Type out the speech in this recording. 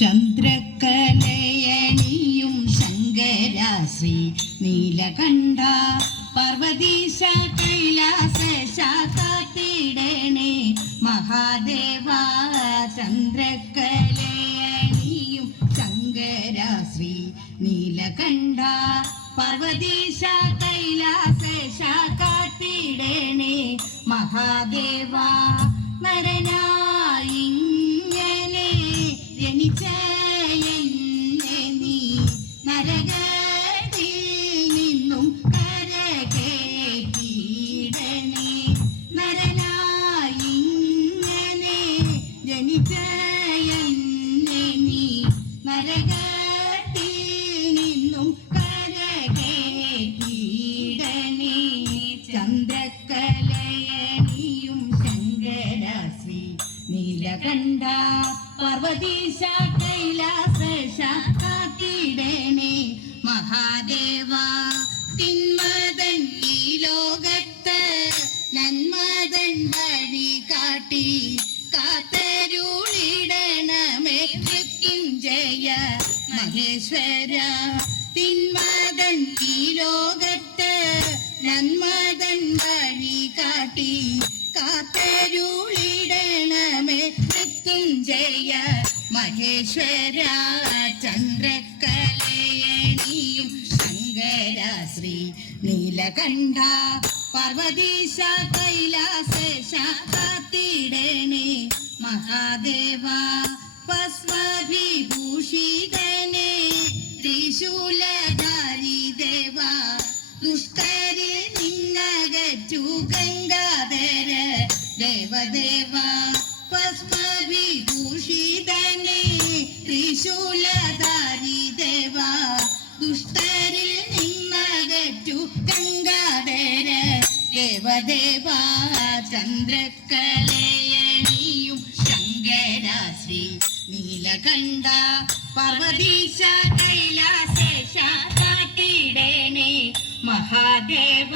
ചന്ദ്രകലയണിയും ശങ്കര ശ്രീ നീലകണ്ഠ പാർവതീശ കൈലാസ കാത്തിടണേ മഹാദേവ. ചന്ദ്രകലയണിയും ശങ്കര ശ്രീ നീലകണ്ഠ പാർവതീശ കൈലാസ കാത്തിടണേ മഹാദേവ. നരനായിങ്ങനെ ജനിച്ച എന്നെ നീ നരകത്തിൽ നിന്നും കരകയറ്റിയിടണേ. നരനായിങ്ങനെ ജനിച്ച എന്നെ നീ നരകത്തിൽ നിന്നും കരകയറ്റിയിടണേ. ചന്ദ്രകലയണിയും ശങ്കര ശ്രീ നീലകണ്ഠ പാർവതീശ കൈലാസ കാത്തിടണേ മഹാദേവ. തിന്മതൻ ഈ ലോകത്ത് നന്മതൻ വഴി കാട്ടി കാത്തരുളിടണമേ മൃത്യുഞ്ജയ മഹേശ്വര. തിന്മതൻ ഈ ലോകത്ത് നന്മതൻ വഴി കാട്ടി കാത്തരുളിടണമേ മൃത്യുഞ്ജയ മഹേശ്വര. ചന്ദ്രകലയണിയും ശങ്കര ശ്രീ നീലകണ്ഠ പാർവതീശ കൈലാസ കാത്തിടണേ മഹാദേവ. ഭസ്മവിഭൂഷിതനെ ത്രിശൂലധാരി ദേവ ദുഷ്ടരിൽ നിന്നകറ്റു ഗംഗാധര ദേവദേവ. ഭസ്മവിഭൂഷിതനെ ത്രിശൂലധാരി ദേവ ദുഷ്ടരിൽ നിന്നകറ്റു ഗംഗാധര ദേവദേവ. ചന്ദ്രകലയണിയും ശങ്കര ശ്രീ നീലകണ്ഠ പാർവതീശ കൈലാസ കാത്തിടണേ മഹാദേവ.